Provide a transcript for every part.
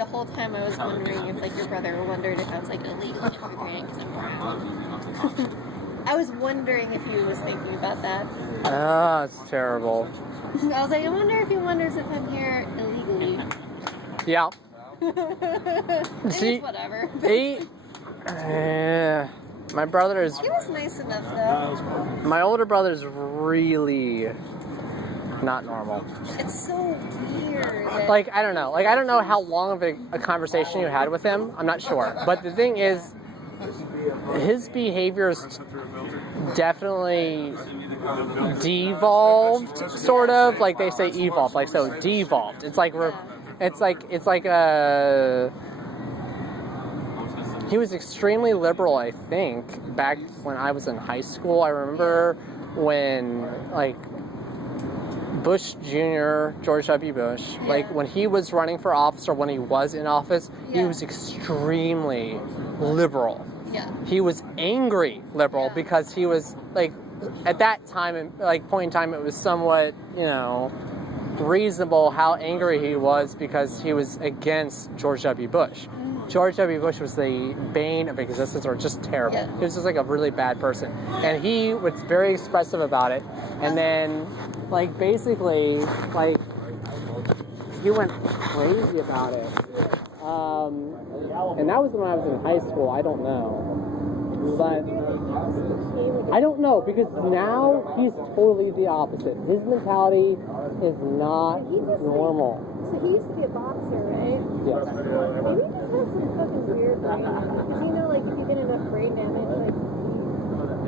the whole time I was wondering if, like, your brother wondered if I was, like, illegal immigrant because I'm brown. I was wondering if he was thinking about that. Ah, it's terrible. I was like, I wonder if he wonders if I'm here illegally. Yeah. See, it's whatever. My brother is... He was nice enough, though. My older brother is really not normal. It's so weird. Like, I don't know. Like, I don't know how long of a conversation you had with him. I'm not sure. But the thing is, his behavior's definitely devolved, sort of. Like, they say evolved. Like, so devolved. It's like he was extremely liberal, I think, back when I was in high school. I remember when, like, Bush Jr., George W. Bush, like, when he was running for office or when he was in office, he was extremely liberal. Yeah. He was angry liberal because he was, like, at that time, like, point in time, it was somewhat, you know, reasonable how angry he was because he was against George W. Bush. George W. Bush was the bane of existence, or just terrible. Yeah. He was just like a really bad person. And he was very expressive about it. And then, like, basically, like, he went crazy about it. And that was when I was in high school. I don't know. But I don't know, because now he's totally the opposite. His mentality is not normal. So he used to be a boxer, right? Yes. Maybe he just has some fucking weird brain. Because you know, like, if you get enough brain damage, like,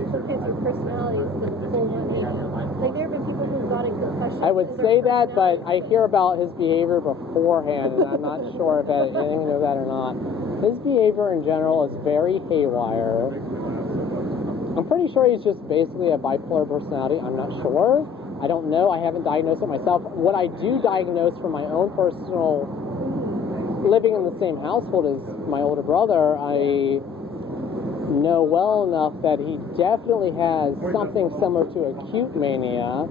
sometimes your personality is the full 180. Like, there have been people who've gotten concussions. I would say that, but I hear about his behavior beforehand, and I'm not sure if it had anything to do with that or not. His behavior in general is very haywire. I'm pretty sure he's just basically a bipolar personality. I'm not sure. I don't know. I haven't diagnosed it myself. What I do diagnose from my own personal living in the same household as my older brother, I know well enough that he definitely has something similar to acute mania,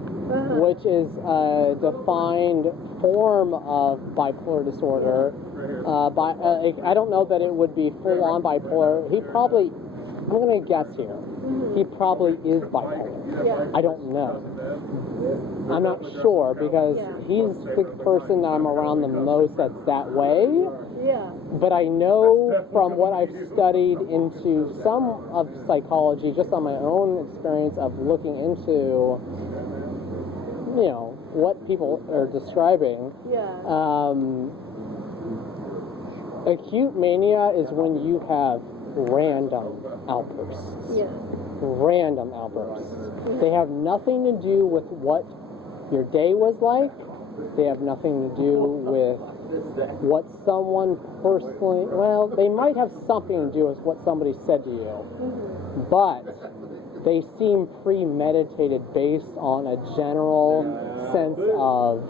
which is a defined form of bipolar disorder. I don't know that it would be full-on bipolar. He probably, I'm going to guess here, he probably is bipolar. Yeah. I don't know. I'm not sure, because he's the person that I'm around the most that's that way. Yeah. But I know from what I've studied into some of psychology, just on my own experience of looking into, you know, what people are describing. Yeah. Acute mania is when you have random outbursts. Yeah. Random outbursts. They have nothing to do with what your day was like. They have nothing to do with what someone personally, well, they might have something to do with what somebody said to you, but they seem premeditated based on a general sense of,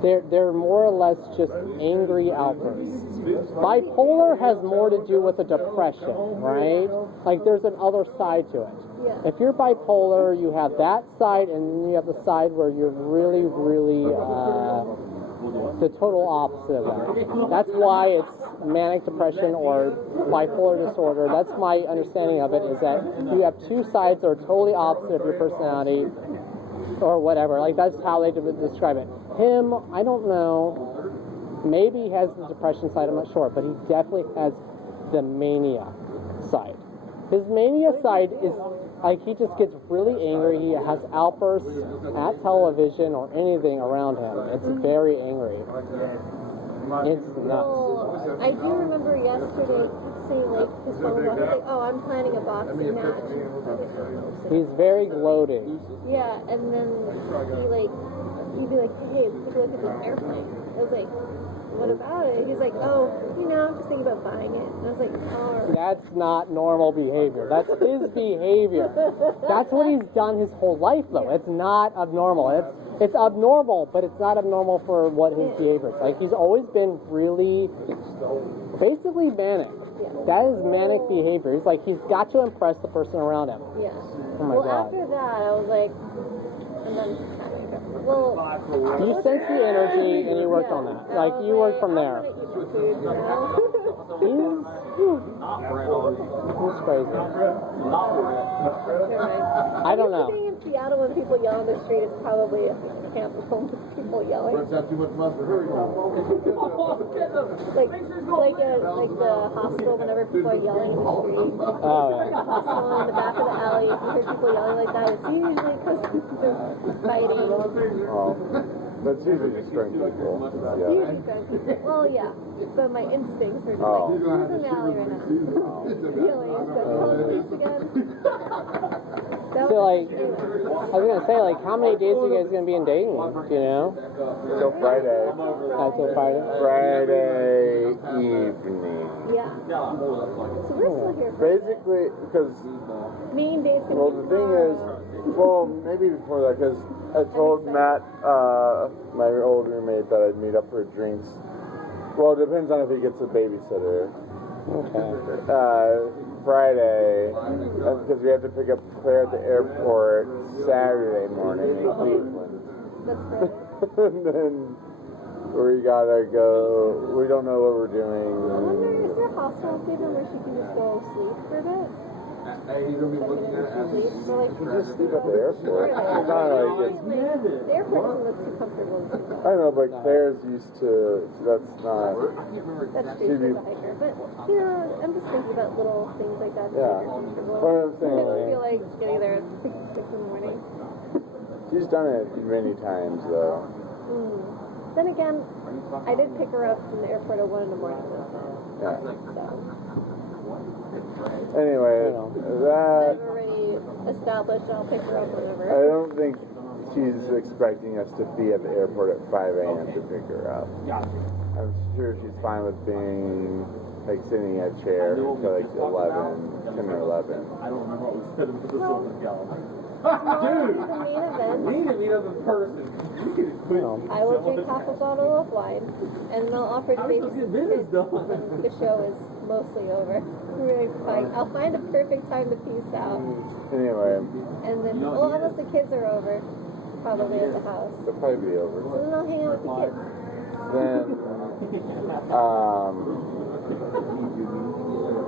they're more or less just angry outbursts. Bipolar has more to do with a depression, right? Like, there's another side to it. Yeah. If you're bipolar, you have that side, and then you have the side where you're really, really the total opposite of that. That's why it's manic depression or bipolar disorder. That's my understanding of it, is that you have two sides that are totally opposite of your personality, or whatever. Like, that's how they describe it. Him, I don't know. Maybe he has the depression side, I'm not sure, but he definitely has the mania side. His mania side is, like, he just gets really angry. He has outbursts at television or anything around him. It's very angry. It's nuts. Well, I do remember yesterday saying, like, his phone was like, oh, I'm planning a boxing match. He's very gloating. Yeah, and then he'd be like, hey, take a look at this airplane. I was like, what about it? He's like, oh, you know, I'm just thinking about buying it. And I was like, oh. That's not normal behavior. That's his behavior. That's what he's done his whole life, though. It's not abnormal. It's abnormal, but it's not abnormal for what his behavior is. Like, he's always been really, basically manic. Yeah. That is manic behavior. He's like, he's got to impress the person around him. Yeah. Oh my God. After that, I was like, I'm done having a Well, You sense the energy and you worked on that. Like, you worked from there. He's crazy. I don't know. Being in Seattle when people yell on the street is probably a camp of homeless people yelling. Like the hostel whenever people are yelling in the street. Oh, yeah. The hostel in the back of the alley, if you hear people yelling like that, it's usually because they're fighting. Oh, that's usually just drunk people. Yeah. Usually drunk people. Well, yeah. But my instincts are just like, who's in the alley right now? Yelling, call the police again. So, like, I was going to say, like, how many days are you guys going to be in Dayton? Do you know? Till Friday. Till Friday? Friday evening. Yeah. So we're still here. Basically, because, Mean days can well, be the thing is, well, maybe before that, because I told Matt, my old roommate, that I'd meet up for drinks. Well, it depends on if he gets a babysitter. Okay. Friday, because we have to pick up Claire at the airport Saturday morning in Cleveland. That's great. And then we gotta go, we don't know what we're I wonder, doing. is there a hostel in Cleveland where she can just go sleep for a bit? Just sleep at the airport. It's not like it's, The airport doesn't look too comfortable to sleep I know, but Claire's used to, that's not, That's true, she's a hiker. But, you know, I'm just thinking about little things like that. Yeah. That make her What I'm comfortable. saying, I don't like- feel like getting there at 6 in the morning. she's done it many times though. Then again, I did pick her up from the airport at 1 in the morning. Yeah. So, Anyway, that, I've already established I'll pick her up I whenever. don't think she's expecting us to be at the airport at 5 a.m. to pick her up. I'm sure she's fine with being, like, sitting in a chair until like 10 or 11. I don't remember what we said into the silver gallon. Dude! The main event. We need to meet up in person. I will drink half a bottle of wine, and then I'll offer to How does this get business babysit done? when the show is mostly over. I'll find a perfect time to peace out, Anyway, and then, well, unless the kids are over, probably at the house. it'll probably be So over. then I'll hang out with the kids. Then,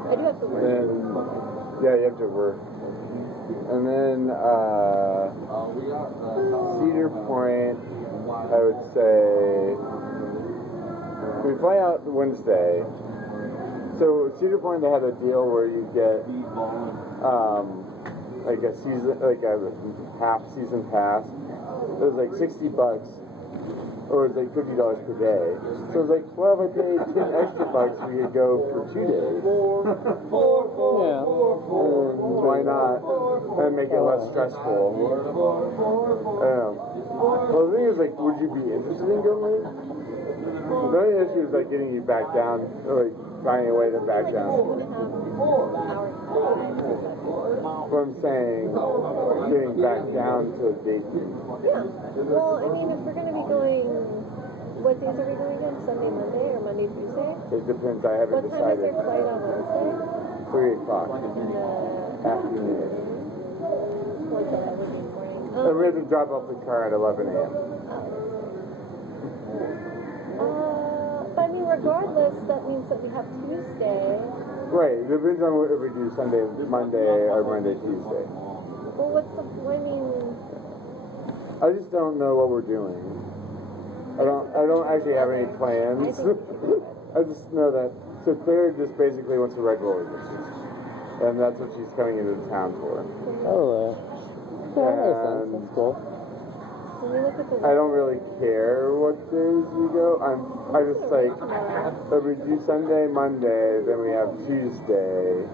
I do have to work. then, yeah, you have to work. And then, Cedar Point, I would say, we fly out Wednesday. So Cedar Point, they had a deal where you get, like a half season pass. It was like $60, or it was like $50 per day. So it was like, well, if I paid $10 extra, we could go for 2 days. Yeah. And why not? And make it less stressful. Well, the thing is, like, would you be interested in going? The only issue is like getting you back down, or like finding a way to back down. What I'm saying, getting back down to Dayton. Yeah. Well, I mean, if we're going to be going, what days are we going again? Sunday, Monday, or Monday, Tuesday? It depends. I haven't What time is decided. your flight on Wednesday? 3 o'clock In the afternoon. Well, so that would be morning. And we have to drop off the car at 11 a.m. But I mean, regardless, that means that we have Tuesday. Right. It depends on if we do Sunday, Monday, or Monday, Tuesday. Well, what's the? I mean, I just don't know what we're doing. I don't actually have any plans. I just know that. So Claire just basically wants to ride roller coasters, and that's what she's coming into town for. Oh, yeah, that makes sense. That's cool. when we look at the. I don't really care what days we go. I just like, if we do Sunday, Monday, then we have Tuesday.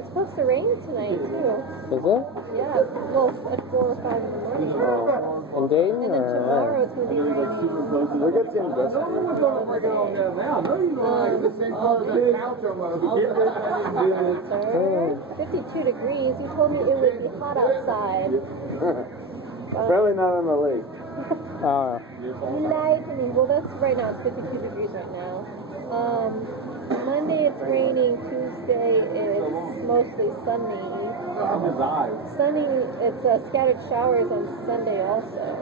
It's supposed to rain tonight too. Is it? Yeah. Well, at 4 or 5 in the morning. In Dayton And then or? tomorrow it's gonna be raining. Look at the investment. Sir, 52 degrees. You told me it would be hot outside. Apparently not on the lake. You lied to me. Well, that's right now. It's 52 degrees right now. Monday it's raining. Tuesday it's mostly sunny. his eyes. Sunny, it's scattered showers on Sunday also.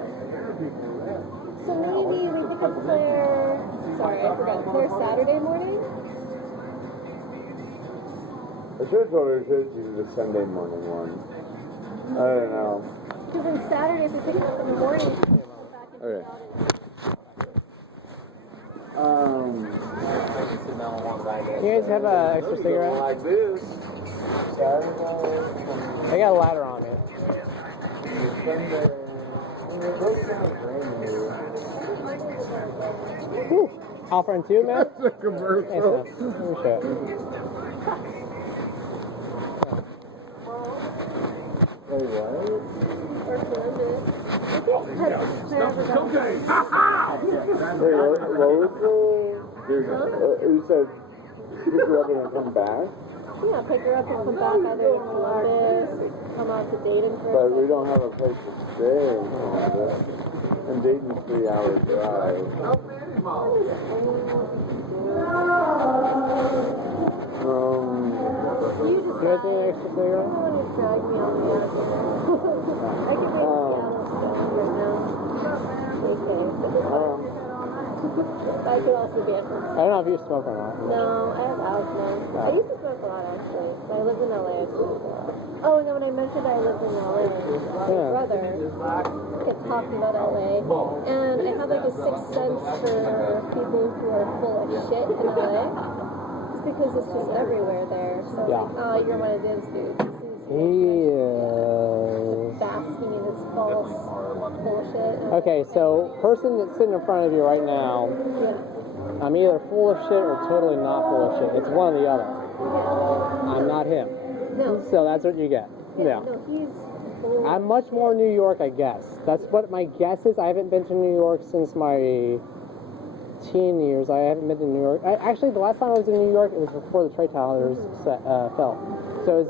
So maybe we pick up Claire. Sorry, I forgot. Claire Saturday morning? I should have told her to do the Sunday morning one. I don't know. Because on Saturday, if we pick up in the morning, we can go back and Okay. You guys have an extra cigarette? Like this. Saturday. I got a ladder on me. Sunday. Those sound rainy. Whew. Alpha and 2, man? That's a Hey, commercial. Sam. Let me show it. Wait, what? Or Columbus. I think Claire forgot. Wait, what was you said pick her up and then come back? Yeah, pick her up and come back either to Columbus, come out to Dayton for But we don't have a place to stay in Columbus. And Dayton's 3 hours drive. You You guys need an extra cigarette? don't want to drag me all the way out here. I can make Seattle right now. I could also be at I don't know if you smoke or not. No, I have asthma. I used to smoke a lot actually. But I lived in LA. I smoked a lot. Oh, and then when I mentioned I lived in LA, my brother kept talking about LA. And I have like a sixth sense for people who are full of shit in LA. It's because it's just everywhere there. So Yeah. like, oh, you're one of those dudes. He is... Basking in his false bullshit. And Okay, so person that's sitting in front of you right now, yeah. I'm either full of shit or totally not full of shit. It's one or the other. I'm not him. No. So that's what you get. Yeah. Yeah. No, he's full. I'm much more New York, I guess. That's what my guess is. I haven't been to New York since my teen years. I haven't been to New York. Actually, the last time I was in New York, it was before the Trade Towers fell. So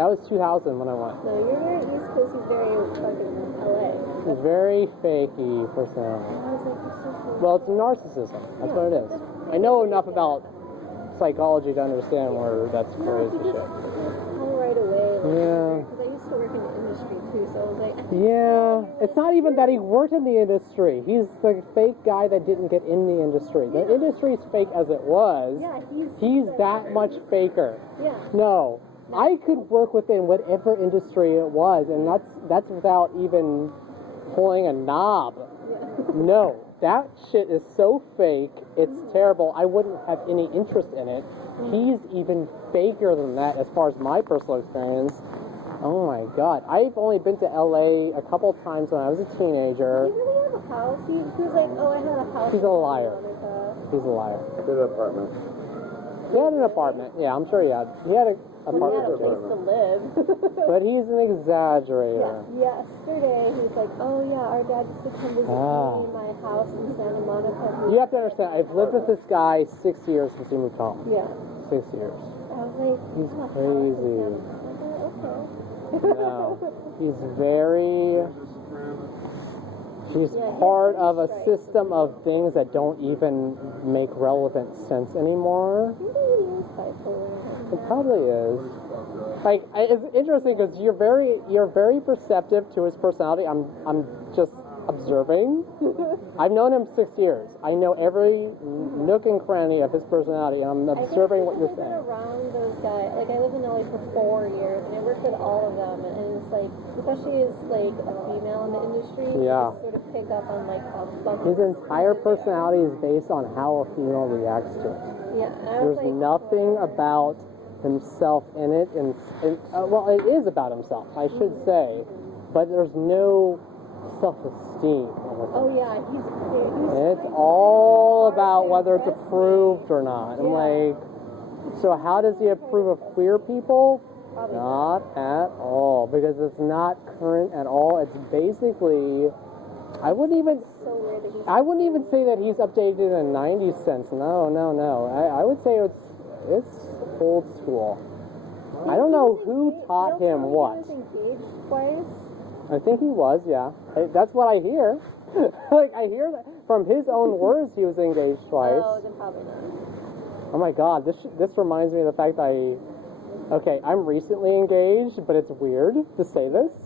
that was 2000 when I went. No, you're very East Coast. He's very fucking LA. It's very fakey personality. I was like, you're so cool. Well, it's narcissism. That's what it is. I know enough about psychology to understand where that's No, crazy he just shit. tell right away. Yeah. Because I used to work in the industry too, so I was like, Yeah, it's not even that he worked in the industry. He's the fake guy that didn't get in the industry. The industry's fake as it was. yeah, He's that much faker. Yeah. No, I could work within whatever industry it was, and that's without even pulling a knob. No, that shit is so fake, it's terrible. I wouldn't have any interest in it. He's even faker than that as far as my personal experience. Oh my god. I've only been to LA a couple times when I was a teenager. He really have a house. He was like, oh, I had a house. He's a liar. He's a liar. Good apartment. He had an apartment. Yeah, I'm sure he had. He had an He had a apartment place too. to live. But he's an exaggerator. Yeah, yesterday he was like, oh yeah, our dad used to come visit me in my house in Santa Monica. You have to understand, I've lived with this guy 6 years since he moved home. Yeah. 6 years. I was like, He's oh, crazy. okay. No. He's very... He's Yeah, part he's of a straight. system of things that don't even make relevant sense anymore. Maybe he is bipolar. It probably is. Like, it's interesting because you're very perceptive to his personality. I'm just observing. I've known him 6 years. I know every nook and cranny of his personality, and I'm observing what you're I've been saying. around those guys. Like I lived in LA for 4 years, and I worked with all of them. And it's like, especially as like a female in the industry, Yeah. you sort of pick up on like how fucking His entire personality is based on how a female reacts to it. Yeah, and I was There's like, nothing about himself in it, and well, it is about himself, I should say, but there's no self-esteem. oh yeah, he's It's all about whether it's approved or not. I'm like, so how does he approve of queer people? Probably Not at all, because it's not current at all. It's basically, I wouldn't even say that he's updated in a 90s sense. No. I would say it's old school. I don't know who taught him what. He was engaged twice. I think he was, yeah. That's what I hear. Like, I hear that from his own words he was engaged twice. Oh, then probably not. Oh my god, this reminds me of the fact that Okay, I'm recently engaged, but it's weird to say this.